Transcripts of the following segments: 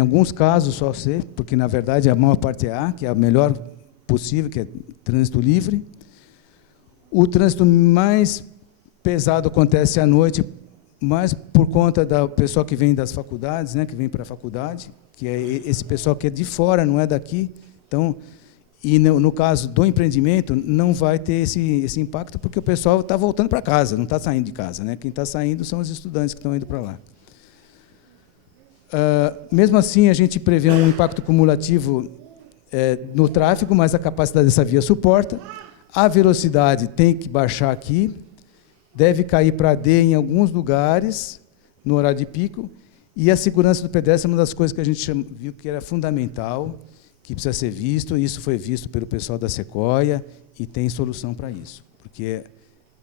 Em alguns casos, só C, porque, na verdade, a maior parte é A, que é a melhor possível, que é trânsito livre. O trânsito mais pesado acontece à noite, mais por conta do pessoal que vem das faculdades, né, que vem para a faculdade, que é esse pessoal que é de fora, não é daqui. Então, e no caso do empreendimento, não vai ter esse impacto, porque o pessoal está voltando para casa, não está saindo de casa, né? Quem está saindo são os estudantes que estão indo para lá. Mesmo assim, a gente prevê um impacto cumulativo no tráfego, mas a capacidade dessa via suporta. A velocidade tem que baixar aqui, deve cair para D em alguns lugares, no horário de pico, e a segurança do pedestre é uma das coisas que a gente viu que era fundamental, que precisa ser visto, e isso foi visto pelo pessoal da Sequoia, e tem solução para isso, porque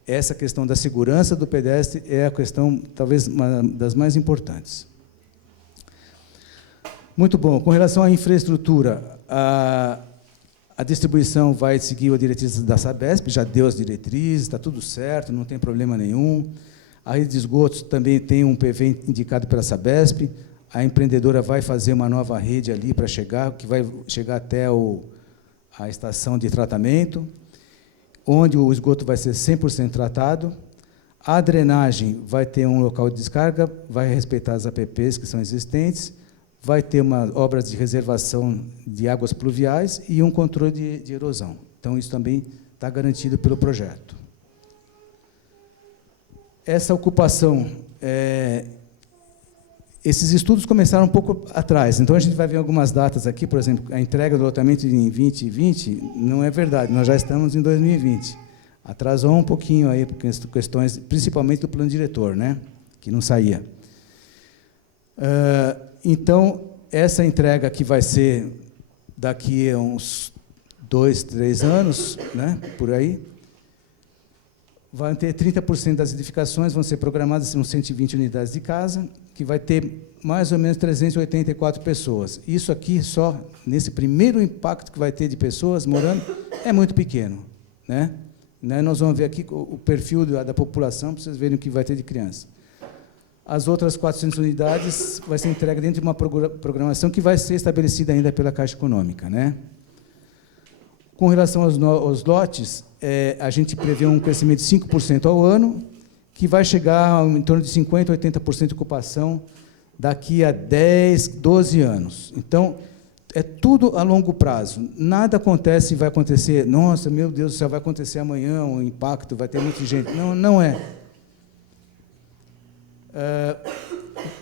essa questão da segurança do pedestre é a questão, talvez, uma das mais importantes. Muito bom. Com relação à infraestrutura, a distribuição vai seguir a diretriz da Sabesp, já deu as diretrizes, está tudo certo, não tem problema nenhum. A rede de esgotos também tem um PV indicado pela Sabesp. A empreendedora vai fazer uma nova rede ali para chegar, que vai chegar até a estação de tratamento, onde o esgoto vai ser 100% tratado. A drenagem vai ter um local de descarga, vai respeitar as APPs que são existentes, vai ter obras de reservação de águas pluviais e um controle de erosão. Então, isso também está garantido pelo projeto. Essa ocupação, esses estudos começaram um pouco atrás, então a gente vai ver algumas datas aqui, por exemplo, a entrega do loteamento em 2020 não é verdade, nós já estamos em 2020. Atrasou um pouquinho aí, por questões, principalmente do plano diretor, né, que não saía. Então, essa entrega que vai ser daqui a uns 2, 3 anos, né, por aí, vai ter 30% das edificações, vão ser programadas, são 120 unidades de casa, que vai ter mais ou menos 384 pessoas. Isso aqui, só nesse primeiro impacto que vai ter de pessoas morando, é muito pequeno, né? Nós vamos ver aqui o perfil da população, para vocês verem o que vai ter de criança. As outras 400 unidades vai ser entregue dentro de uma programação que vai ser estabelecida ainda pela Caixa Econômica, né? Com relação aos lotes, a gente prevê um crescimento de 5% ao ano, que vai chegar em torno de 50% a 80% de ocupação daqui a 10, 12 anos. Então, é tudo a longo prazo. Nada acontece e vai acontecer, nossa, meu Deus do céu, vai acontecer amanhã, um impacto, vai ter muita gente. Não, não é.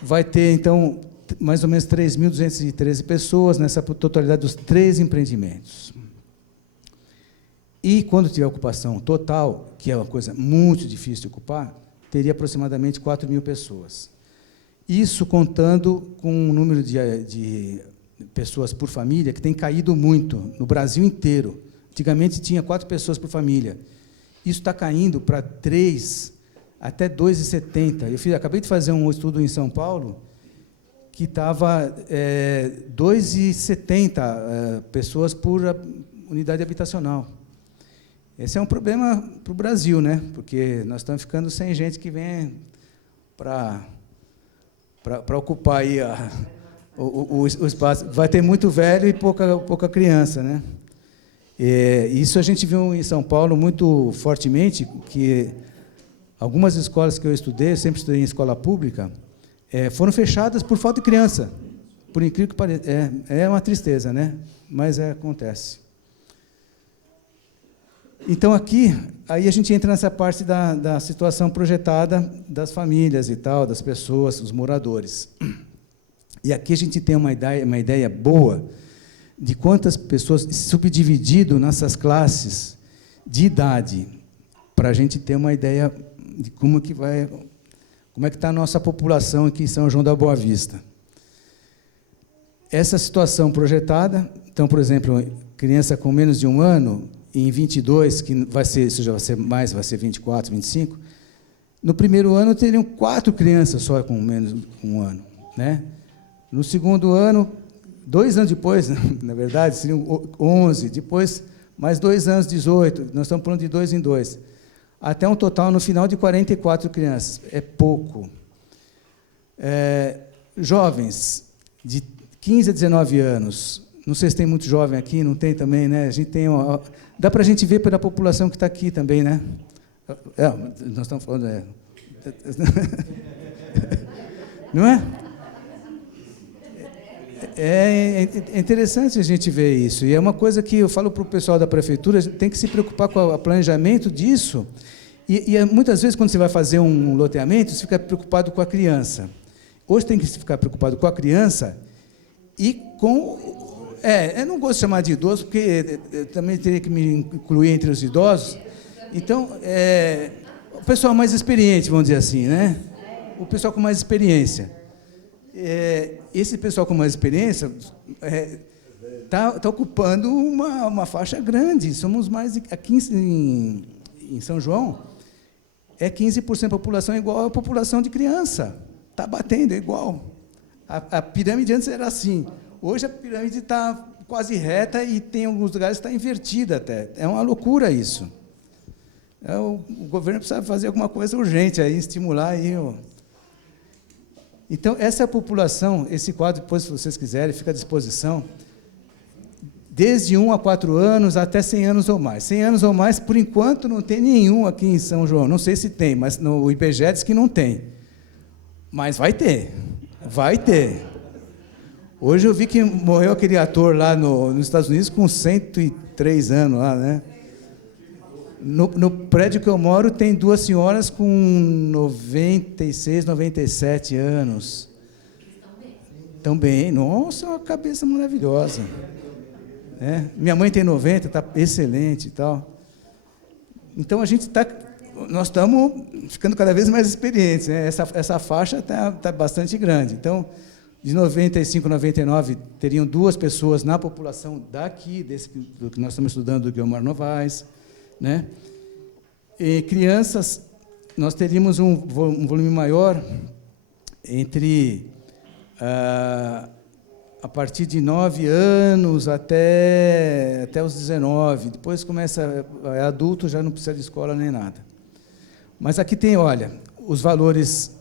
Vai ter, então, mais ou menos 3.213 pessoas nessa totalidade dos 3 empreendimentos. E, quando tiver ocupação total, que é uma coisa muito difícil de ocupar, teria aproximadamente 4.000 pessoas. Isso contando com um número de pessoas por família que tem caído muito no Brasil inteiro. Antigamente, tinha 4 pessoas por família. Isso está caindo para 3, até 2,70. Acabei de fazer um estudo em São Paulo que estava 2,70 pessoas por unidade habitacional. Esse é um problema para o Brasil, né? Porque nós estamos ficando sem gente que vem para ocupar aí o espaço. Vai ter muito velho e pouca criança, né? Isso a gente viu em São Paulo muito fortemente, que algumas escolas que eu estudei, eu sempre estudei em escola pública, foram fechadas por falta de criança. Por incrível que pareça. É uma tristeza, né? Mas acontece. Então, aqui, aí a gente entra nessa parte da situação projetada das famílias e tal, das pessoas, dos moradores. E aqui a gente tem uma ideia boa de quantas pessoas, subdividido nessas classes de idade, para a gente ter uma ideia de como é que está a nossa população aqui em São João da Boa Vista. Essa situação projetada, então, por exemplo, criança com menos de 1 ano, em 22, que vai ser, isso já vai ser mais, vai ser 24, 25, no primeiro ano teriam 4 crianças só com menos de 1 ano, né? No segundo ano, 2 anos depois, na verdade, seriam 11, depois mais 2 anos, 18, nós estamos falando de 2 em 2, até um total, no final, de 44 crianças. É pouco. Jovens 15 a 19 anos. Não sei se tem muito jovem aqui, não tem também, né? A gente tem dá para a gente ver pela população que está aqui também, né? Nós estamos falando... Não é? É interessante a gente ver isso. E é uma coisa que eu falo para o pessoal da prefeitura, tem que se preocupar com o planejamento disso. E muitas vezes, quando você vai fazer um loteamento, você fica preocupado com a criança. Hoje tem que ficar preocupado com a criança e com... eu não gosto de chamar de idoso, porque eu também teria que me incluir entre os idosos. Então, o pessoal mais experiente, vamos dizer assim, né? O pessoal com mais experiência. Esse pessoal com mais experiência está ocupando uma faixa grande. Somos mais... Aqui em São João, 15% da população igual à população de criança. Está batendo, é igual. A pirâmide antes era assim. Hoje a pirâmide está quase reta e tem alguns lugares que está invertida até. É uma loucura isso. O governo precisa fazer alguma coisa urgente aí, estimular aí. Então, essa é a população, esse quadro, depois, se vocês quiserem, fica à disposição, desde 1 a 4 anos até 100 anos ou mais. 100 anos ou mais, por enquanto, não tem nenhum aqui em São João. Não sei se tem, mas no IBGE diz que não tem. Mas vai ter. Vai ter. Hoje eu vi que morreu aquele ator lá nos Estados Unidos com 103 anos, lá, né? No prédio que eu moro, tem 2 senhoras com 96, 97 anos. Estão bem. Nossa, uma cabeça maravilhosa. Minha mãe tem 90, está excelente e tal. Então, nós estamos ficando cada vez mais experientes, né? Essa faixa está bastante grande. Então, de 95 a 99, teriam 2 pessoas na população daqui, do que nós estamos estudando, do Guilmar Novaes, né? E crianças, nós teríamos um volume maior entre a partir de 9 anos até os 19. Depois começa, adulto, já não precisa de escola nem nada. Mas aqui tem, olha, os valores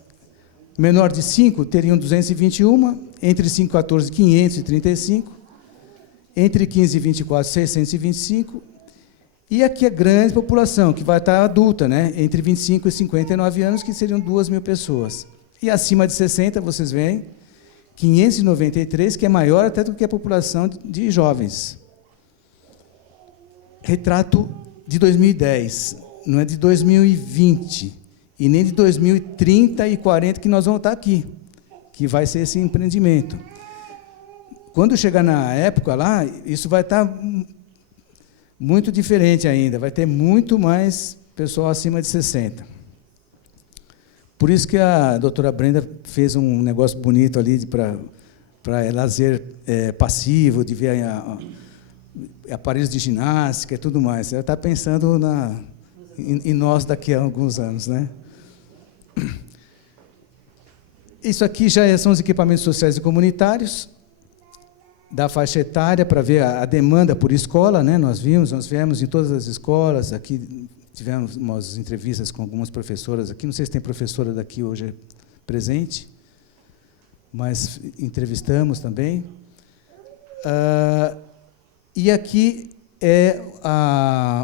menor de 5 teriam 221, entre 5 e 14, 535, entre 15 e 24, 625, e aqui a grande população, que vai estar adulta, né? Entre 25 e 59 anos, que seriam 2.000 pessoas. E acima de 60, vocês veem, 593, que é maior até do que a população de jovens. Retrato de 2010, não é de 2020, e nem de 2030 e 40, que nós vamos estar aqui, que vai ser esse empreendimento. Quando chegar na época lá, isso vai estar muito diferente ainda, vai ter muito mais pessoal acima de 60. Por isso que a doutora Brenda fez um negócio bonito ali para lazer passivo, de ver aparelhos de ginástica e tudo mais. Ela está pensando em nós daqui a alguns anos, né? Isso aqui já são os equipamentos sociais e comunitários da faixa etária, para ver a demanda por escola, né? Nós viemos em todas as escolas, aqui tivemos umas entrevistas com algumas professoras aqui, não sei se tem professora daqui hoje presente, mas entrevistamos também. E aqui é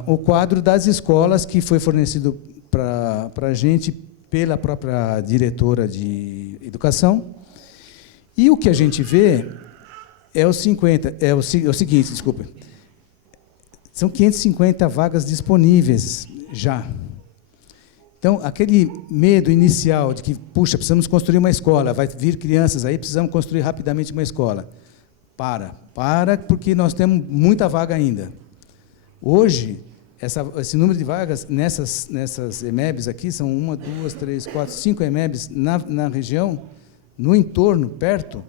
o quadro das escolas que foi fornecido para a gente pela própria diretora de educação. E o que a gente vê é o seguinte, desculpa. São 550 vagas disponíveis já. Então, aquele medo inicial de que, puxa, precisamos construir uma escola, vai vir crianças aí, precisamos construir rapidamente uma escola. Para, porque nós temos muita vaga ainda. Hoje, esse número de vagas nessas EMEBs aqui, são 1, 2, 3, 4, 5 EMEBs na região, no entorno, perto,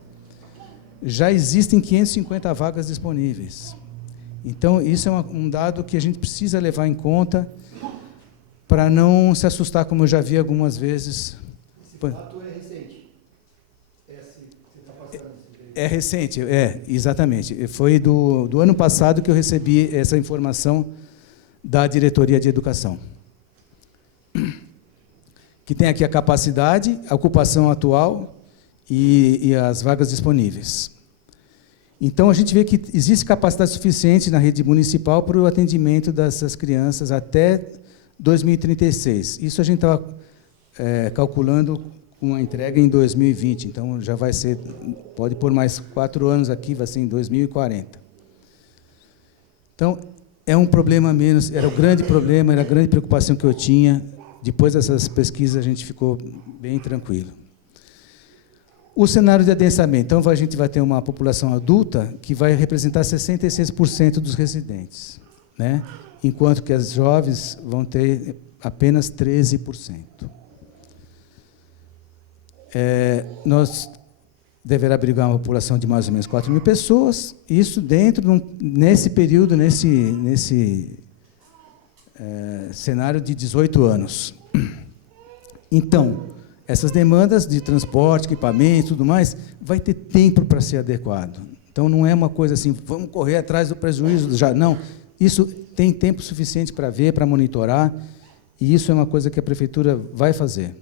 já existem 550 vagas disponíveis. Então, isso é um dado que a gente precisa levar em conta para não se assustar, como eu já vi algumas vezes. Esse fato é recente? É recente, exatamente. Foi do ano passado que eu recebi essa informação da Diretoria de Educação. Que tem aqui a capacidade, a ocupação atual e as vagas disponíveis. Então, a gente vê que existe capacidade suficiente na rede municipal para o atendimento dessas crianças até 2036. Isso a gente estava calculando com uma entrega em 2020, então já vai ser, pode pôr mais 4 anos aqui, vai ser em 2040. Então, é um problema menos, era o grande problema, era a grande preocupação que eu tinha. Depois dessas pesquisas, a gente ficou bem tranquilo. O cenário de adensamento. Então, a gente vai ter uma população adulta que vai representar 66% dos residentes, né? Enquanto que as jovens vão ter apenas 13%. Nós deverá abrigar uma população de mais ou menos 4.000 pessoas, isso dentro, nesse período, nesse cenário de 18 anos. Então, essas demandas de transporte, equipamento e tudo mais, vai ter tempo para ser adequado. Então, não é uma coisa assim, vamos correr atrás do prejuízo já. Não, isso tem tempo suficiente para ver, para monitorar, e isso é uma coisa que a Prefeitura vai fazer.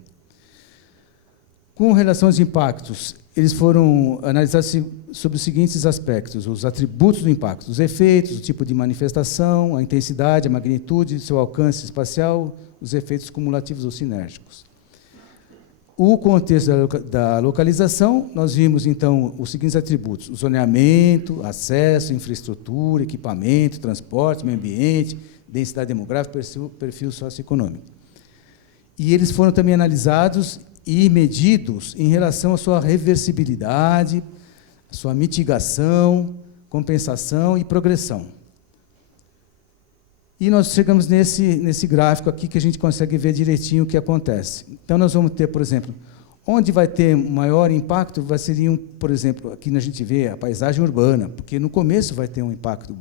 Com relação aos impactos, eles foram analisados sobre os seguintes aspectos: os atributos do impacto, os efeitos, o tipo de manifestação, a intensidade, a magnitude, seu alcance espacial, os efeitos cumulativos ou sinérgicos. O contexto da localização, nós vimos, então, os seguintes atributos: o zoneamento, acesso, infraestrutura, equipamento, transporte, meio ambiente, densidade demográfica, perfil socioeconômico. E eles foram também analisados e medidos em relação à sua reversibilidade, à sua mitigação, compensação e progressão. E nós chegamos nesse gráfico aqui que a gente consegue ver direitinho o que acontece. Então, nós vamos ter, por exemplo, onde vai ter maior impacto, seriam, por exemplo, aqui a gente vê a paisagem urbana, porque no começo vai ter um impacto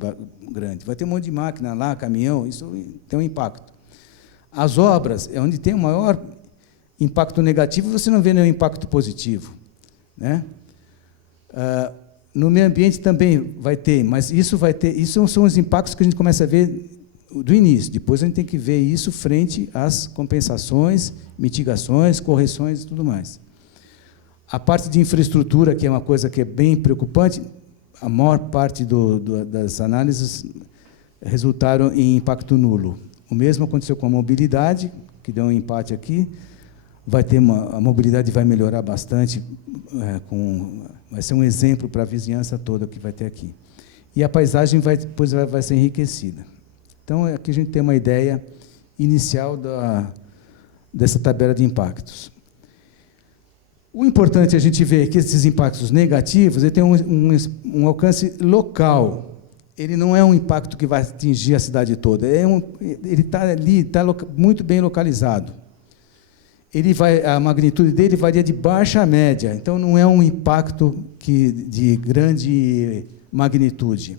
grande, vai ter um monte de máquina lá, caminhão, isso tem um impacto. As obras é onde tem o maior impacto negativo, você não vê nenhum impacto positivo, né? No meio ambiente também vai ter, mas isso são os impactos que a gente começa a ver do início. Depois a gente tem que ver isso frente às compensações, mitigações, correções e tudo mais. A parte de infraestrutura, que é uma coisa que é bem preocupante, a maior parte das análises resultaram em impacto nulo. O mesmo aconteceu com a mobilidade, que deu um empate aqui. A mobilidade vai melhorar bastante, vai ser um exemplo para a vizinhança toda que vai ter aqui. E a paisagem depois vai ser enriquecida. Então, aqui a gente tem uma ideia inicial dessa tabela de impactos. O importante é a gente ver que esses impactos negativos ele tem um alcance local. Ele não é um impacto que vai atingir a cidade toda. Ele está ali, está muito bem localizado. A magnitude dele varia de baixa a média, então não é um impacto de grande magnitude.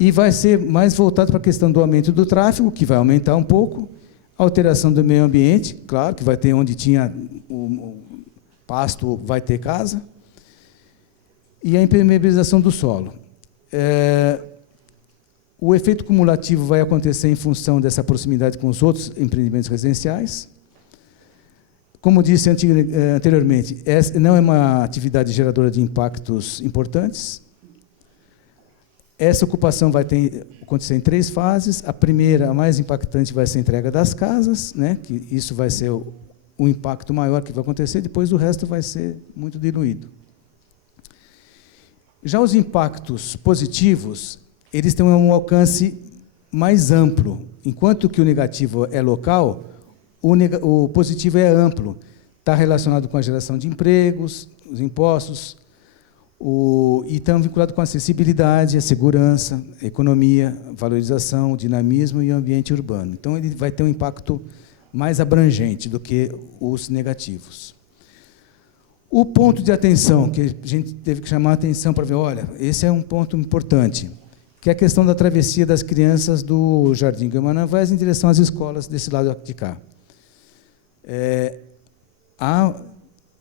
E vai ser mais voltado para a questão do aumento do tráfego, que vai aumentar um pouco, a alteração do meio ambiente, claro, que vai ter onde tinha o pasto, vai ter casa, e a impermeabilização do solo. O efeito cumulativo vai acontecer em função dessa proximidade com os outros empreendimentos residenciais. Como disse anteriormente, essa não é uma atividade geradora de impactos importantes. Essa ocupação vai acontecer em 3 fases. A primeira, a mais impactante, vai ser a entrega das casas, né? Que isso vai ser o impacto maior que vai acontecer, depois o resto vai ser muito diluído. Já os impactos positivos, eles têm um alcance mais amplo. Enquanto que o negativo é local, o positivo é amplo. Está relacionado com a geração de empregos, os impostos, e estão vinculados com a acessibilidade, a segurança, a economia, a valorização, o dinamismo e o ambiente urbano. Então, ele vai ter um impacto mais abrangente do que os negativos. O ponto de atenção, que a gente teve que chamar a atenção para ver, olha, esse é um ponto importante, que é a questão da travessia das crianças do Jardim Guimarães em direção às escolas desse lado de cá.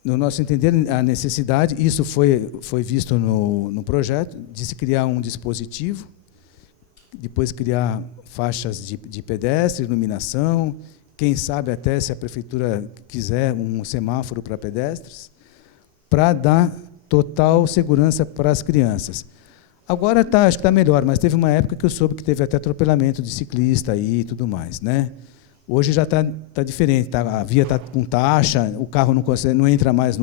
No nosso entender, a necessidade, isso foi visto no projeto, de se criar um dispositivo, depois criar faixas de pedestre, iluminação, quem sabe até, se a prefeitura quiser, um semáforo para pedestres, para dar total segurança para as crianças. Agora acho que está melhor, mas teve uma época que eu soube que teve até atropelamento de ciclista aí e tudo mais, né? Hoje já está diferente, a via está com taxa, o carro não entra mais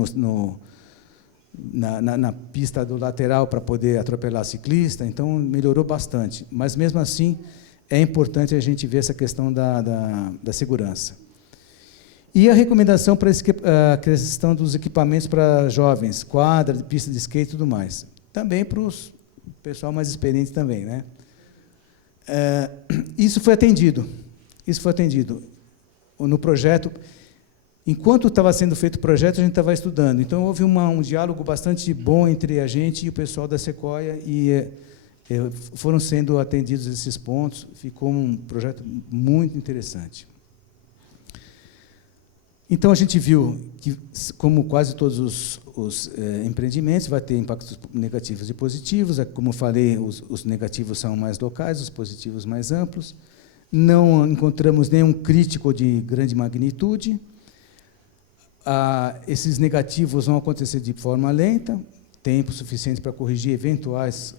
na pista do lateral para poder atropelar ciclista, então melhorou bastante. Mas, mesmo assim, é importante a gente ver essa questão da segurança. E a recomendação para a questão dos equipamentos para jovens, quadra, pista de skate e tudo mais. Também para o pessoal mais experiente também, né? Isso foi atendido. Isso foi atendido. No projeto, enquanto estava sendo feito o projeto, a gente estava estudando. Então, houve um diálogo bastante bom entre a gente e o pessoal da Sequoia, e foram sendo atendidos esses pontos. Ficou um projeto muito interessante. Então, a gente viu que, como quase todos os empreendimentos, vai ter impactos negativos e positivos. Como eu falei, os negativos são mais locais, os positivos mais amplos. Não encontramos nenhum crítico de grande magnitude. Esses negativos vão acontecer de forma lenta, tempo suficiente para corrigir eventuais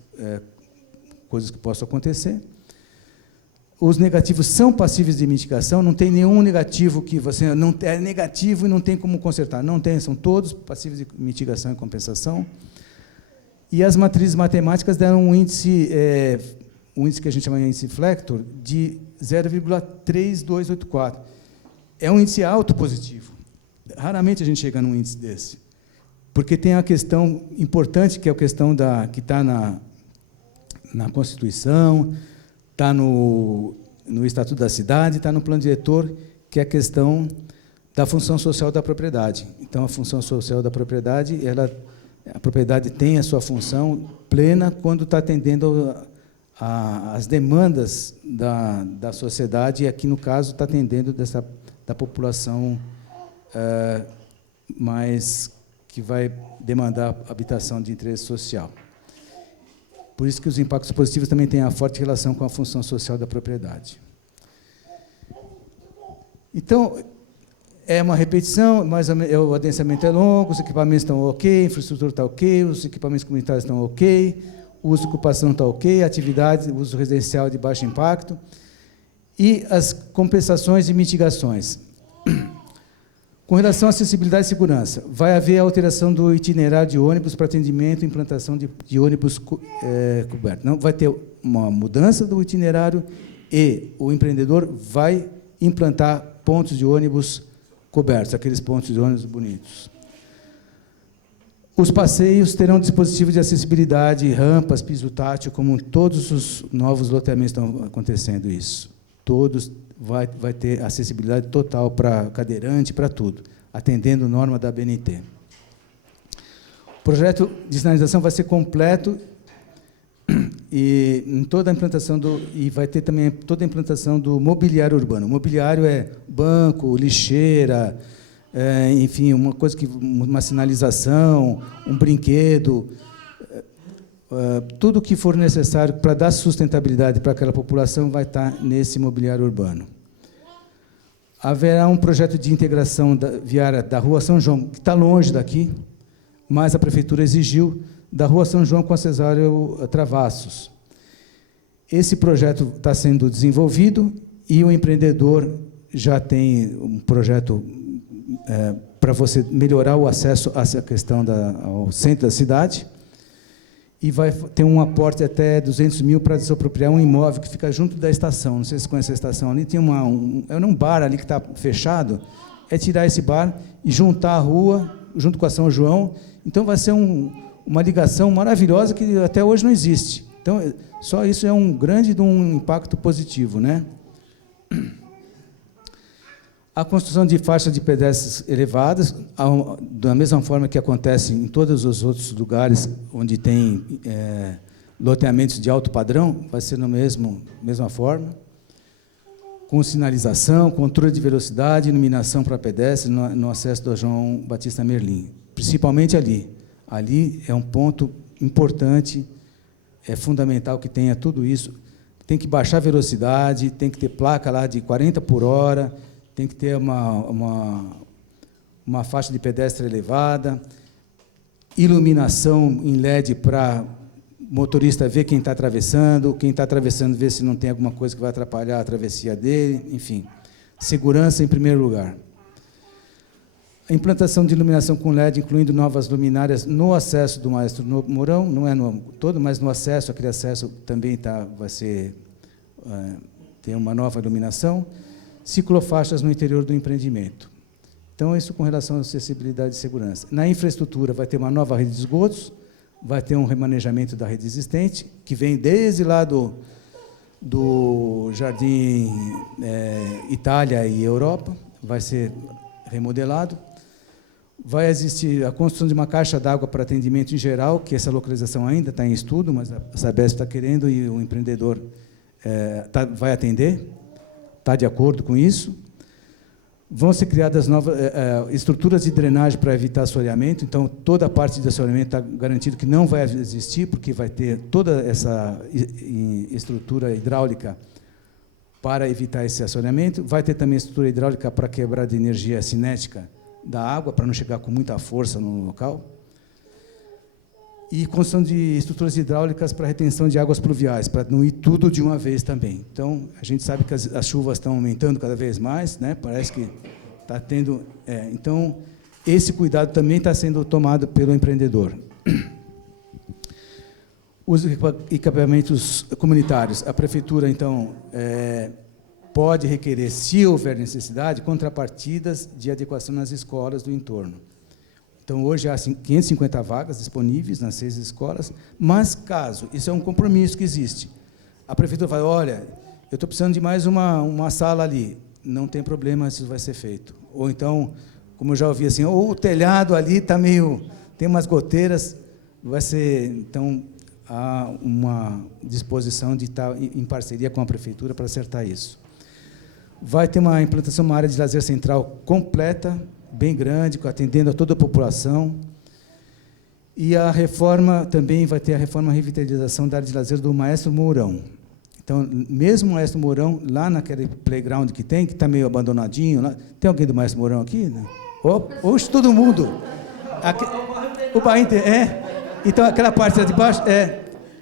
coisas que possam acontecer. Os negativos são passíveis de mitigação, não tem nenhum negativo que você não é negativo e não tem como consertar. Não tem, são todos passíveis de mitigação e compensação. E as matrizes matemáticas deram um índice que a gente chama de índice Flector, de 0,3284. É um índice alto positivo. Raramente a gente chega num índice desse, porque tem a questão importante, que é a questão que está na Constituição, está no Estatuto da Cidade, está no Plano Diretor, que é a questão da função social da propriedade. Então, a função social da propriedade, a propriedade tem a sua função plena quando está atendendo as demandas da sociedade, e aqui, no caso, está atendendo da população mais que vai demandar habitação de interesse social. Por isso que os impactos positivos também têm a forte relação com a função social da propriedade. Então, é uma repetição, mas o adensamento é longo, os equipamentos estão ok, a infraestrutura está ok, os equipamentos comunitários estão ok, o uso de ocupação está ok, atividades, o uso residencial de baixo impacto, e as compensações e mitigações. Com relação à acessibilidade e segurança, vai haver alteração do itinerário de ônibus para atendimento e implantação de ônibus cobertos. Não, vai ter uma mudança do itinerário e o empreendedor vai implantar pontos de ônibus cobertos, aqueles pontos de ônibus bonitos. Os passeios terão dispositivos de acessibilidade, rampas, piso tátil, como todos os novos loteamentos estão acontecendo isso. Todos vai ter acessibilidade total para cadeirante, para tudo, atendendo norma da ABNT. O projeto de sinalização vai ser completo e em toda a implantação e vai ter também toda a implantação do mobiliário urbano. O mobiliário é banco, lixeira, enfim, uma sinalização, um brinquedo, tudo que for necessário para dar sustentabilidade para aquela população vai estar nesse mobiliário urbano. Haverá um projeto de integração viária da Rua São João, que está longe daqui, mas a Prefeitura exigiu, da Rua São João com a Cesário Travassos. Esse projeto está sendo desenvolvido e o empreendedor já tem um projeto para você melhorar o acesso a essa questão ao centro da cidade, e vai ter um aporte até 200 mil para desapropriar um imóvel que fica junto da estação. Não sei se você conhece a estação ali, tem um bar ali que está fechado, é tirar esse bar e juntar a rua, junto com a São João. Então, vai ser uma ligação maravilhosa que até hoje não existe. Então, só isso é um grande impacto positivo, né? A construção de faixas de pedestres elevadas, da mesma forma que acontece em todos os outros lugares onde tem loteamentos de alto padrão, vai ser na mesma forma, com sinalização, controle de velocidade, iluminação para pedestres no acesso do João Batista Merlim, principalmente ali. Ali é um ponto importante, é fundamental que tenha tudo isso. Tem que baixar a velocidade, tem que ter placa lá de 40 por hora, tem que ter uma faixa de pedestre elevada, iluminação em LED para motorista vê quem está atravessando vê se não tem alguma coisa que vai atrapalhar a travessia dele, enfim. Segurança em primeiro lugar. A implantação de iluminação com LED, incluindo novas luminárias no acesso do Maestro Mourão, não é no todo, mas no acesso, aquele acesso também vai ser, tem uma nova iluminação. Ciclofaixas no interior do empreendimento. Então, isso com relação à acessibilidade e segurança. Na infraestrutura, vai ter uma nova rede de esgotos, vai ter um remanejamento da rede existente, que vem desde lá do Jardim Itália e Europa, vai ser remodelado. Vai existir a construção de uma caixa d'água para atendimento em geral, que essa localização ainda está em estudo, mas a Sabesp está querendo e o empreendedor vai atender, está de acordo com isso. Vão ser criadas novas estruturas de drenagem para evitar assoreamento, então toda a parte de assoreamento está garantido que não vai existir, porque vai ter toda essa estrutura hidráulica para evitar esse assoreamento. Vai ter também estrutura hidráulica para quebrar de energia cinética da água, para não chegar com muita força no local. E construção de estruturas hidráulicas para retenção de águas pluviais, para não ir tudo de uma vez também. Então, a gente sabe que as chuvas estão aumentando cada vez mais, né? Parece que está tendo... então, esse cuidado também está sendo tomado pelo empreendedor. Os equipamentos comunitários. A prefeitura, então, pode requerer, se houver necessidade, contrapartidas de adequação nas escolas do entorno. Então, hoje há 550 vagas disponíveis nas 6 escolas, mas caso, isso é um compromisso que existe, a prefeitura fala, olha, eu estou precisando de mais uma sala ali, não tem problema, isso vai ser feito. Ou então, como eu já ouvi assim, ou o telhado ali está meio, tem umas goteiras, vai ser, então, há uma disposição de estar em parceria com a prefeitura para acertar isso. Vai ter uma implantação, uma área de lazer central completa, bem grande, atendendo a toda a população. E a reforma, também vai ter a reforma e revitalização da área de lazer do Maestro Mourão. Então, mesmo o Maestro Mourão, lá naquele playground que está meio abandonadinho, lá, tem alguém do Maestro Mourão aqui? Né? Oxe, todo mundo! O bairro inteiro, Então, aquela parte de baixo,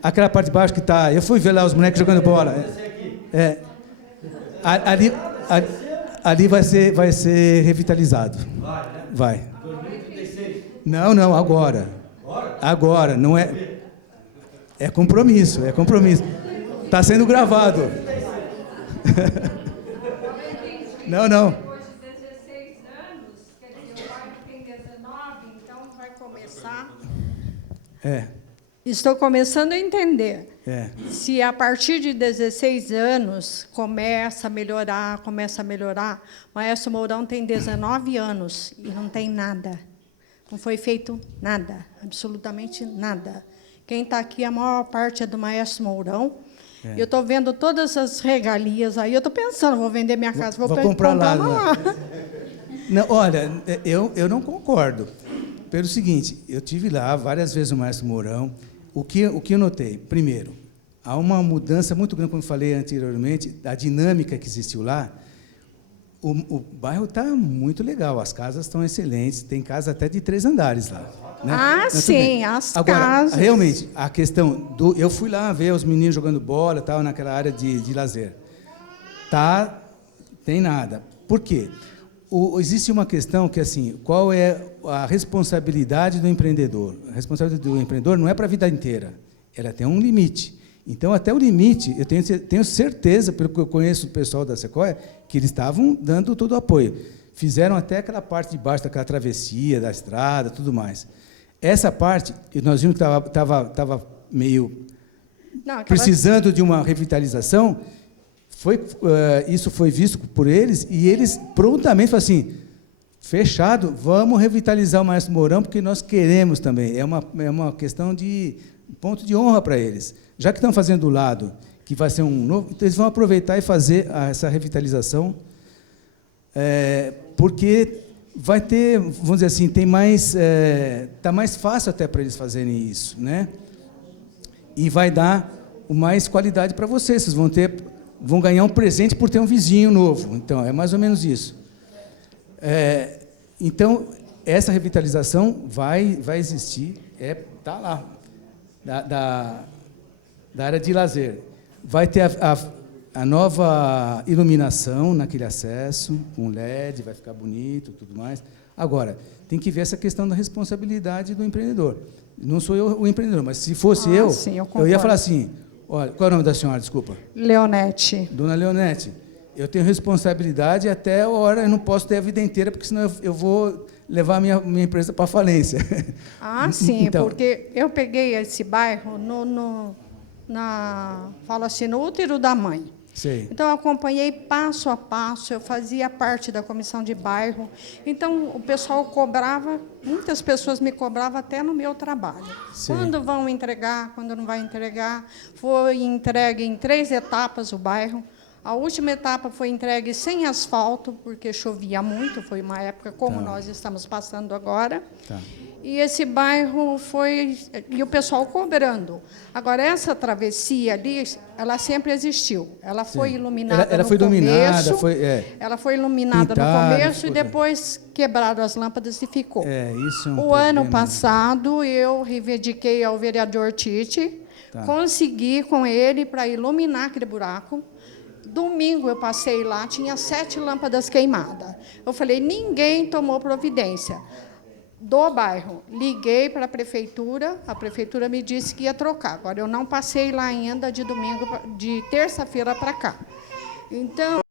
aquela parte de baixo que está... Eu fui ver lá os moleques jogando bola. Ali vai ser revitalizado. Vai, né? Vai. 2036. Não, agora. Agora, não é... É compromisso. Está sendo gravado. Não. Depois de 16 anos, quer dizer, o bairro tem 19, então vai começar... Estou começando a entender. Se a partir de 16 anos começa a melhorar, o Maestro Mourão tem 19 anos e não tem nada. Não foi feito nada, absolutamente nada. Quem está aqui, a maior parte é do Maestro Mourão. Eu estou vendo todas as regalias aí, eu estou pensando, vou vender minha casa, vou comprar lá. Não, olha, eu não concordo. Pelo seguinte, eu tive lá várias vezes o Maestro Mourão. O que eu notei? Primeiro, há uma mudança muito grande, como eu falei anteriormente, da dinâmica que existiu lá. O bairro está muito legal, as casas estão excelentes, tem casa até de 3 andares lá. Né? Sim, as Agora, casas. realmente, a questão do... Eu fui lá ver os meninos jogando bola, tal, naquela área de lazer. Tem nada. Por quê? Existe uma questão que, assim, qual é a responsabilidade do empreendedor? A responsabilidade do empreendedor não é para a vida inteira, ela tem um limite. Então, até o limite, eu tenho certeza, pelo que eu conheço do pessoal da Sequoia, que eles estavam dando todo o apoio. Fizeram até aquela parte de baixo daquela travessia, da estrada, tudo mais. Essa parte, nós vimos que estava meio precisando de uma revitalização. Isso foi visto por eles, e eles prontamente falaram assim, fechado, vamos revitalizar o Maestro Mourão, porque nós queremos também. É uma questão de ponto de honra para eles. Já que estão fazendo do lado, que vai ser um novo, então eles vão aproveitar e fazer essa revitalização, porque vai ter, vamos dizer assim, está mais fácil até para eles fazerem isso, né? E vai dar mais qualidade para vocês. Vocês vão ganhar um presente por ter um vizinho novo. Então, é mais ou menos isso. Então, essa revitalização vai existir, está lá. Da área de lazer. Vai ter a nova iluminação naquele acesso, com LED, vai ficar bonito, tudo mais. Agora, tem que ver essa questão da responsabilidade do empreendedor. Não sou eu o empreendedor, mas se fosse sim, eu ia falar assim, olha, qual é o nome da senhora, desculpa? Leonete. Dona Leonete, eu tenho responsabilidade até a hora, eu não posso ter a vida inteira, porque senão eu vou levar a minha empresa para a falência. Sim, então, porque eu peguei esse bairro falo assim, no útero da mãe. sei. Então, eu acompanhei passo a passo, eu fazia parte da comissão de bairro. Então, o pessoal cobrava, muitas pessoas me cobravam até no meu trabalho. Sim. Quando vão entregar, quando não vai entregar. Foi entregue em 3 etapas o bairro. A última etapa foi entregue sem asfalto, porque chovia muito, foi uma época como nós estamos passando agora. Tá. E esse bairro foi... E o pessoal cobrando. Agora, essa travessia ali, ela sempre existiu. Ela foi iluminada ela foi no começo. iluminada, Ela foi iluminada pintada, no começo e depois quebraram as lâmpadas e ficou. Isso é um O problema. ano passado, eu reivindiquei ao vereador Tite, consegui com ele para iluminar aquele buraco. Domingo eu passei lá, tinha 7 lâmpadas queimadas. Eu falei, ninguém tomou providência do bairro. Liguei para a prefeitura me disse que ia trocar. Agora, eu não passei lá ainda de terça-feira para cá. Então,